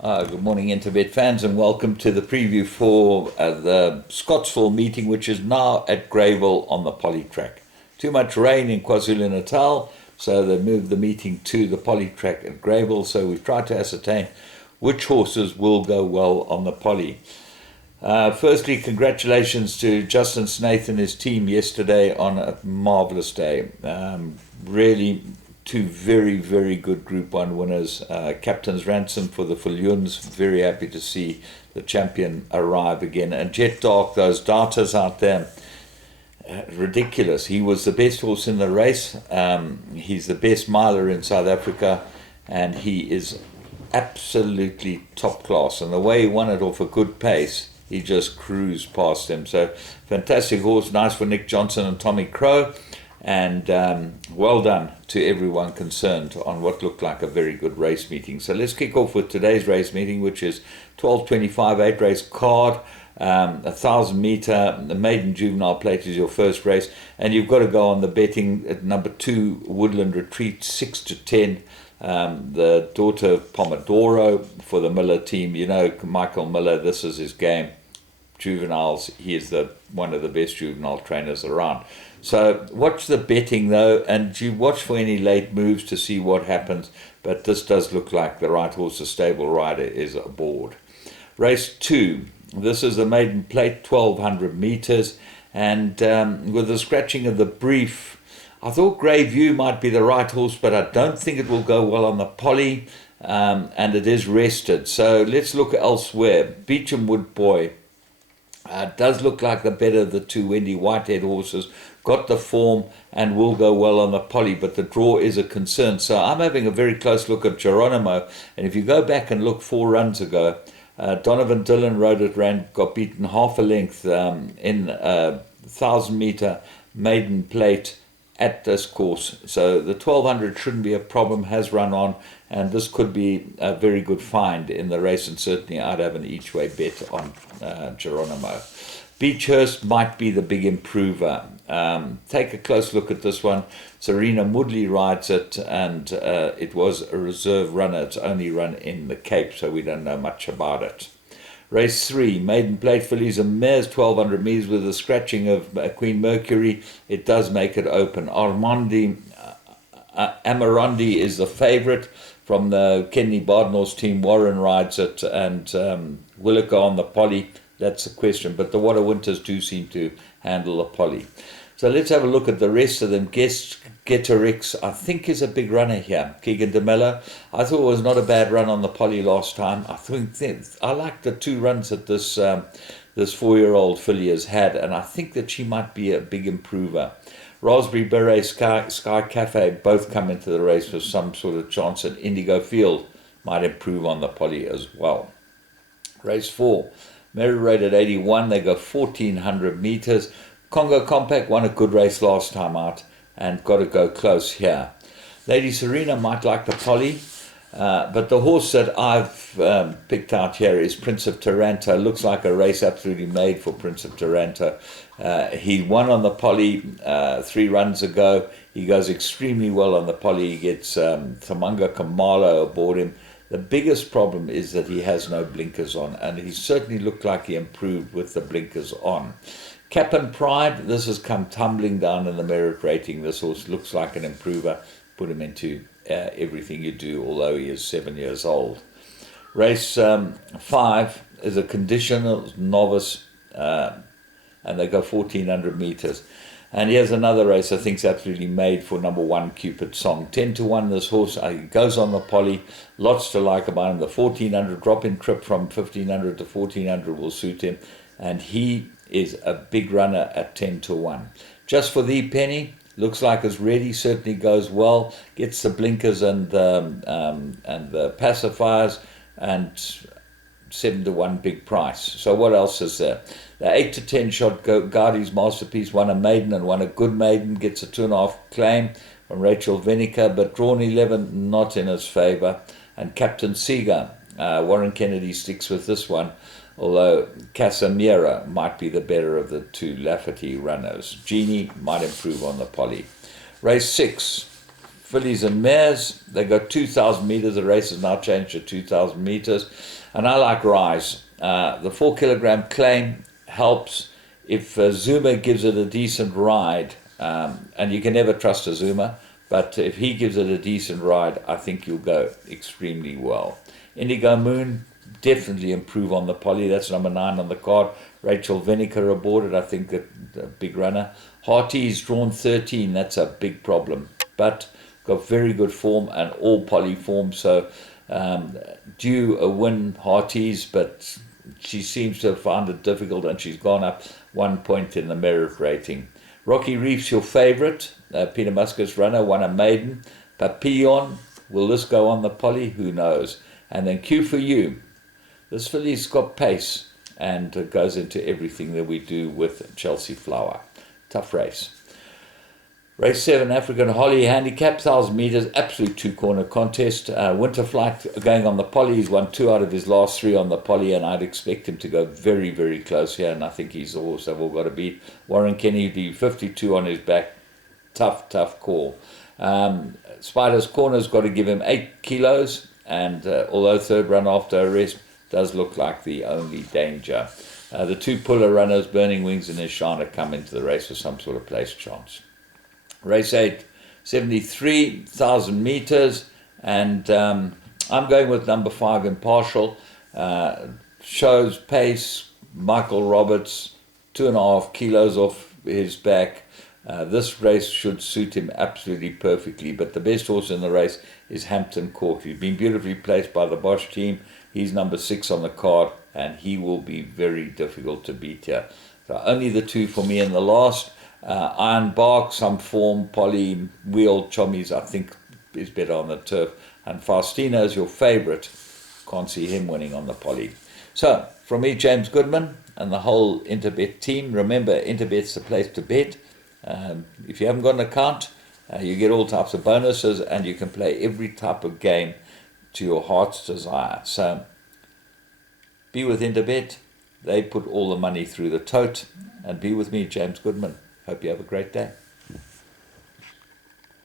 Good morning, Interbet fans, and welcome to the preview for the Scottsville meeting, which is now at Greyville on the poly track. Too much rain in KwaZulu-Natal, so they moved the meeting to the poly track at Greyville. So we've tried to ascertain which horses will go well on the poly. Firstly, congratulations to Justin Snaith and his team yesterday on a marvellous day. Really, two very, very good Group 1 winners. Captain's Ransom for the Viljoens. Very happy to see the champion arrive again. And Jet Dark, those darters out there, ridiculous. He was the best horse in the race. He's the best miler in South Africa, and he is absolutely top class. And the way he won it off a good pace, he just cruised past them. So fantastic horse, nice for Nick Johnson and Tommy Crow, and well done to everyone concerned on what looked like a very good race meeting. So let's kick off with today's race meeting, which is 12:25 8-race card. 1,000-meter, the maiden juvenile plate is your first race, and you've got to go on the betting at number 2 Woodland Retreat 6-10. The daughter of Pomodoro for the Miller team. You know Michael Miller, this is his game. Juveniles, he is one of the best juvenile trainers around. So watch the betting though, and you watch for any late moves to see what happens. But this does look like the right horse, the stable rider, is aboard. Race 2. This is the maiden plate, 1,200 meters, and with the scratching of the brief, I thought Greyville might be the right horse, but I don't think it will go well on the poly, and it is rested. So let's look elsewhere. Beecham Wood Boy does look like the better of the two Wendy Whitehead horses, got the form and will go well on the poly, but the draw is a concern. So I'm having a very close look at Geronimo, and if you go back and look 4 runs ago, Donovan Dillon rode it, got beaten half a length in 1,000-meter maiden plate at this course. So the 1,200 shouldn't be a problem, has run on, and this could be a very good find in the race, and certainly I'd have an each-way bet on Geronimo. Beechhurst might be the big improver. Take a close look at this one. Serena Moodley rides it, and it was a reserve runner. It's only run in the Cape, so we don't know much about it. Race 3, maiden plate fillies and mares, 1,200 metres with the scratching of Queen Mercury. It does make it open. Amarandi is the favourite from the Kenny Bardnall's team. Warren rides it, and will it go on the poly? That's the question. But the Water Winters do seem to handle the poly. So let's have a look at the rest of them. Getorix, I think, is a big runner here. Keegan DeMello, I thought it was not a bad run on the poly last time. I like the 2 runs that this 4-year-old filly has had, and I think that she might be a big improver. Raspberry Beret, Sky Cafe both come into the race with some sort of chance, and Indigo Field might improve on the poly as well. Race 4, Mary rated 81, they go 1,400 metres. Congo Compact won a good race last time out and got to go close here. Lady Serena might like the poly, but the horse that I've picked out here is Prince of Taranto. Looks like a race absolutely made for Prince of Taranto. He won on the poly 3 runs ago. He goes extremely well on the poly. He gets Tamanga Kamalo aboard him. The biggest problem is that he has no blinkers on, and he certainly looked like he improved with the blinkers on. Cap and Pride, this has come tumbling down in the merit rating. This horse looks like an improver. Put him into everything you do, although he is 7 years old. Race 5 is a conditional novice, and they go 1,400 metres. And here's another race I think is absolutely made for number 1, Cupid Song. 10-1, this horse he goes on the poly. Lots to like about him. The 1,400 drop-in trip from 1,500 to 1,400 will suit him. And he is a big runner at 10-1. Just for thee, Penny, looks like it's ready, certainly goes well, gets the blinkers and the pacifiers, and 7-1 big price. So what else is there? The 8-10 shot Gaudi's Masterpiece won a maiden and won a good maiden, gets a 2.5 claim from Rachel Venica, but drawn 11 not in his favour. And Captain Seeger, Warren Kennedy sticks with this one, although Casamira might be the better of the 2 Lafferty runners. Genie might improve on the poly. Race 6, fillies and mares. They go 2,000 meters. The race has now changed to 2,000 meters. And I like Rise. The 4 kilogram claim helps if Zuma gives it a decent ride. And you can never trust a Zuma, but if he gives it a decent ride, I think you'll go extremely well. Indigo Moon, definitely improve on the Polly. That's number 9 on the card. Rachel Vinegar aboard it, I think a big runner. Hearty's drawn 13, that's a big problem. But got very good form and all Polly form, so due a win, Hearty's, but she seems to have found it difficult and she's gone up 1 point in the merit rating. Rocky Reef's your favourite. Peter Muscat's runner, won a maiden. Papillon, will this go on the Polly? Who knows? And then Q for You. This filly's got pace and goes into everything that we do with Chelsea Flower. Tough race. Race 7, African Holly Handicap, 1,000 metres, absolute 2-corner contest. Winter Flight going on the Polly. He's won 2 out of his last 3 on the Polly, and I'd expect him to go very, very close here, and I think he's also all got to beat. Warren Kennedy, 52 on his back. Tough, tough call. Spider's Corner's got to give him 8 kilos, and although third run after a rest, does look like the only danger. The 2 puller runners, Burning Wings and Ishana, come into the race for some sort of place chance. Race 8, 73,000 meters, and I'm going with number 5, Impartial. Shows pace. Michael Roberts, 2.5 kilos off his back. This race should suit him absolutely perfectly, but the best horse in the race is Hampton Court. He's been beautifully placed by the Bosch team. He's number 6 on the card, and he will be very difficult to beat here. So only the 2 for me in the last. Iron Bark, some form. Polly, Wheel, Chommies, I think is better on the turf. And Faustina is your favourite. Can't see him winning on the Polly. So, from me, James Goodman, and the whole Interbet team, remember, Interbet's the place to bet. If you haven't got an account, you get all types of bonuses, and you can play every type of game to your heart's desire. So, be with Interbet. They put all the money through the tote. And be with me, James Goodman. Hope you have a great day.